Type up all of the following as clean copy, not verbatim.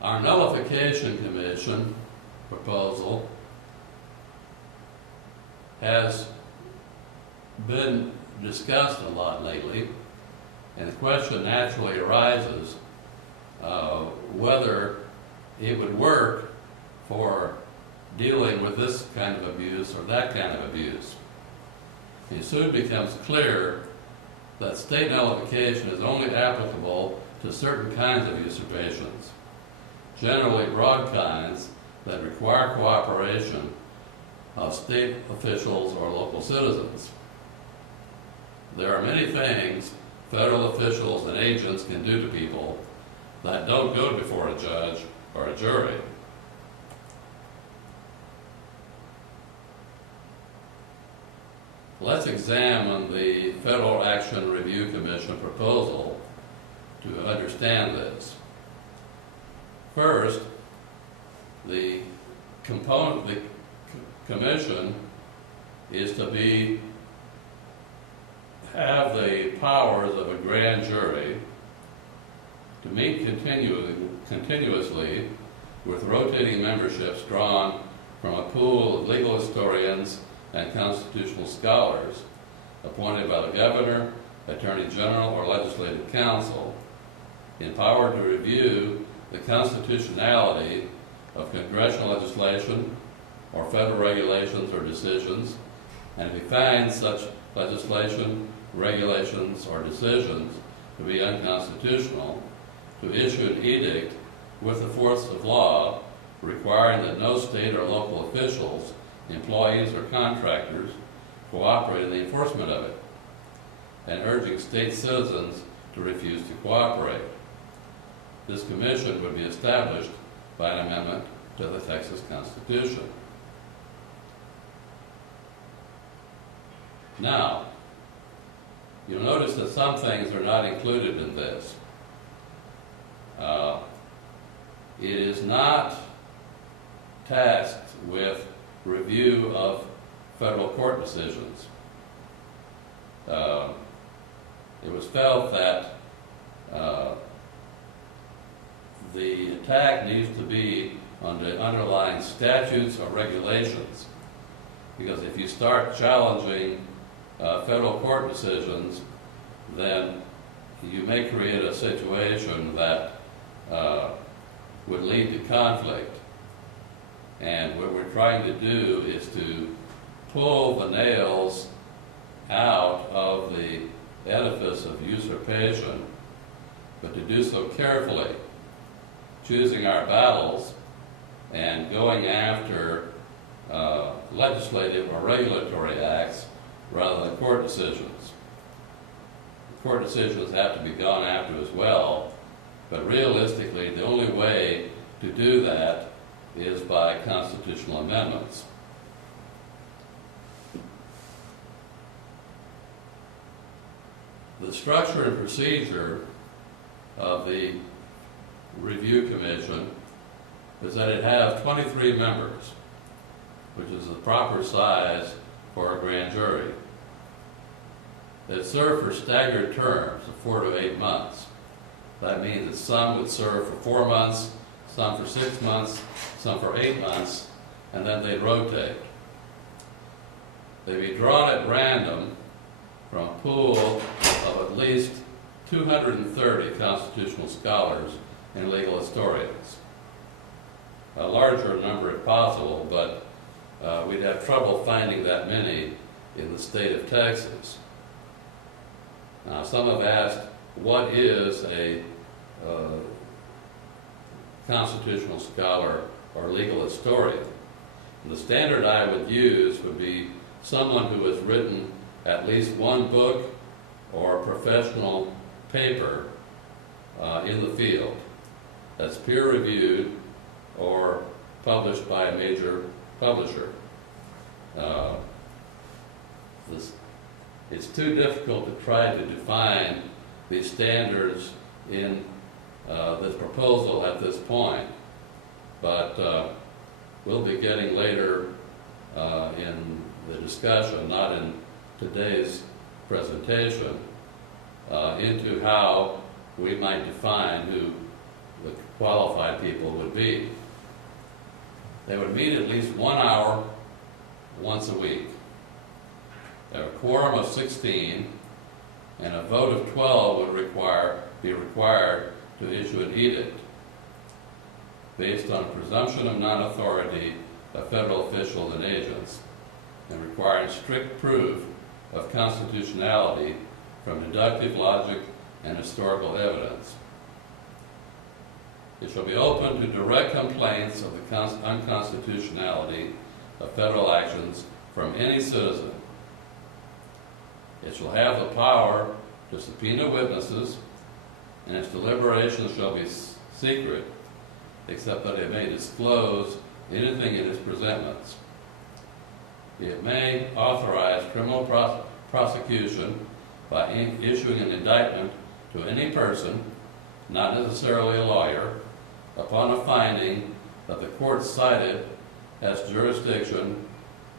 Our Nullification Commission proposal has been discussed a lot lately, and the question naturally arises whether it would work for dealing with this kind of abuse or that kind of abuse. It soon becomes clear that state nullification is only applicable to certain kinds of usurpations, generally broad kinds that require cooperation of state officials or local citizens. There are many things federal officials and agents can do to people that don't go before a judge or a jury. Let's examine the Federal Action Review Commission proposal to understand this. First, the commission is to have the powers of a grand jury to meet continuously with rotating memberships drawn from a pool of legal historians and constitutional scholars appointed by the governor, attorney general, or legislative council, empowered to review the constitutionality of congressional legislation or federal regulations or decisions, and if he finds such legislation, regulations, or decisions to be unconstitutional, to issue an edict with the force of law requiring that no state or local officials, employees, or contractors cooperate in the enforcement of it, and urging state citizens to refuse to cooperate. This commission would be established by an amendment to the Texas Constitution. Now, you'll notice that some things are not included in this. It is not tasked with review of federal court decisions. It was felt that the attack needs to be on the underlying statutes or regulations, because if you start challenging federal court decisions, then you may create a situation that would lead to conflict. And what we're trying to do is to pull the nails out of the edifice of usurpation, but to do so carefully, choosing our battles and going after legislative or regulatory acts rather than court decisions. Court decisions have to be gone after as well, but realistically the only way to do that is by constitutional amendments. The structure and procedure of the Review Commission is that it has 23 members, which is the proper size for a grand jury. They serve for staggered terms of 4 to 8 months. That means that some would serve for 4 months, some for 6 months, some for 8 months, and then they rotate. They be drawn at random from a pool of at least 230 constitutional scholars and legal historians. A larger number if possible, but we'd have trouble finding that many in the state of Texas. Now, some have asked, what is a constitutional scholar or legal historian? And the standard I would use would be someone who has written at least one book or professional paper in the field that's peer-reviewed or published by a major publisher. It's too difficult to try to define these standards in this proposal at this point, but we'll be getting later in the discussion, not in today's presentation, into how we might define who the qualified people would be. They would meet at least 1 hour once a week. A quorum of 16 and a vote of 12 would be required to issue an edict based on a presumption of non-authority of federal officials and agents, and requiring strict proof of constitutionality from deductive logic and historical evidence. It shall be open to direct complaints of the unconstitutionality of federal actions from any citizen. It shall have the power to subpoena witnesses, and its deliberations shall be secret, except that it may disclose anything in its presentments. It may authorize criminal prosecution by issuing an indictment to any person, not necessarily a lawyer, upon a finding that the court cited has jurisdiction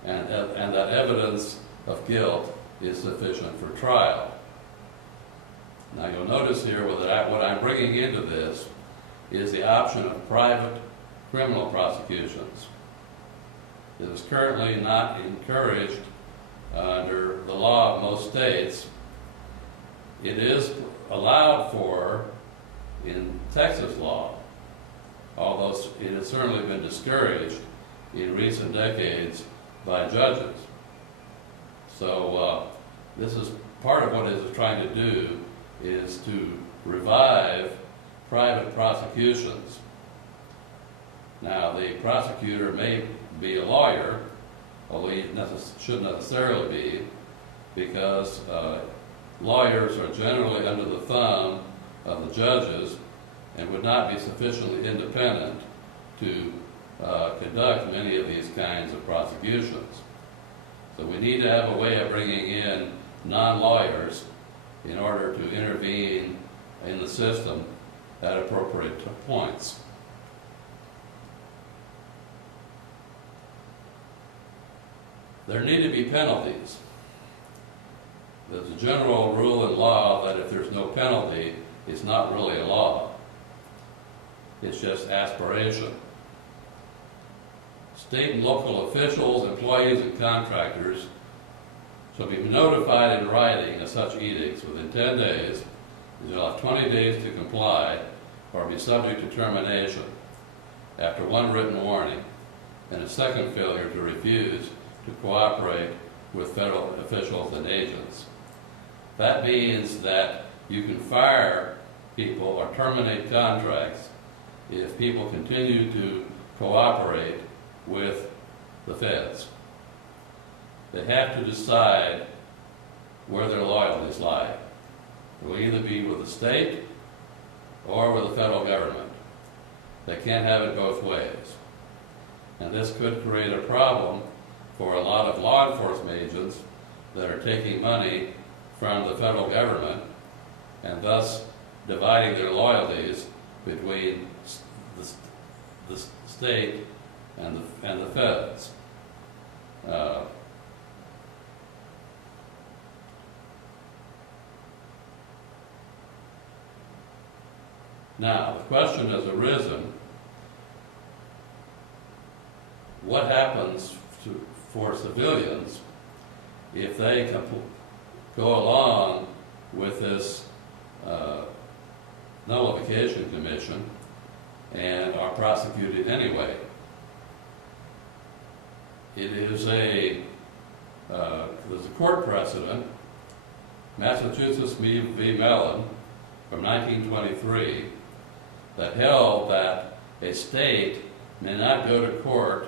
and that evidence of guilt is sufficient for trial. Now you'll notice here that what I'm bringing into this is the option of private criminal prosecutions. It is currently not encouraged under the law of most states. It is allowed for in Texas law, although it has certainly been discouraged in recent decades by judges. So this is part of what it is trying to do, is to revive private prosecutions. Now, the prosecutor may be a lawyer, although he shouldn't necessarily be, because lawyers are generally under the thumb of the judges and would not be sufficiently independent to conduct many of these kinds of prosecutions. So we need to have a way of bringing in non-lawyers in order to intervene in the system at appropriate points. There need to be penalties. There's a general rule in law that if there's no penalty, it's not really a law. It's just aspiration. State and local officials, employees, and contractors shall be notified in writing of such edicts within 10 days. They shall have 20 days to comply or be subject to termination after one written warning and a second failure to refuse to cooperate with federal officials and agents. That means that you can fire people or terminate contracts if people continue to cooperate with the feds. They have to decide where their loyalties lie. It will either be with the state or with the federal government. They can't have it both ways. And this could create a problem for a lot of law enforcement agents that are taking money from the federal government and thus dividing their loyalties between the state and the feds. Now, the question has arisen, what happens for civilians if they go along with this Nullification Commission and are prosecuted anyway? It is there's a court precedent, Massachusetts v. Mellon from 1923, that held that a state may not go to court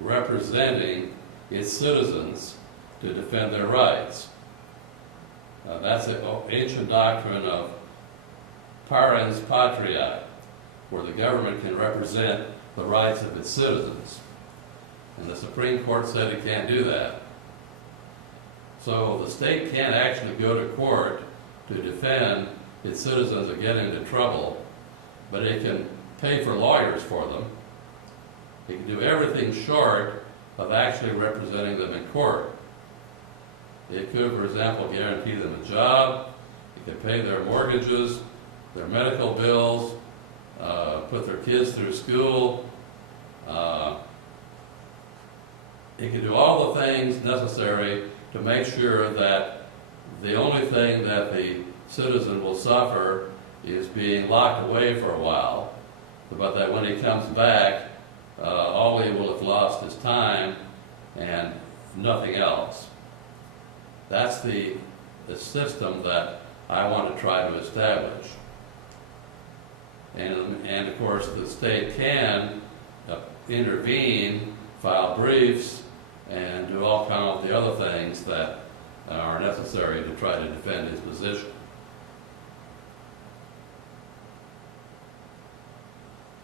representing its citizens to defend their rights. That's the ancient doctrine of parens patriae, where the government can represent the rights of its citizens. And the Supreme Court said it can't do that. So the state can't actually go to court to defend its citizens or get into trouble, but it can pay for lawyers for them. It can do everything short of actually representing them in court. It could, for example, guarantee them a job. It could pay their mortgages, their medical bills, put their kids through school. He can do all the things necessary to make sure that the only thing that the citizen will suffer is being locked away for a while, but that when he comes back, all he will have lost is time and nothing else. That's the system that I want to try to establish. And of course, the state can intervene, file briefs, and do all kinds of the other things that are necessary to try to defend his position.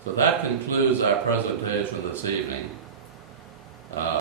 So that concludes our presentation this evening.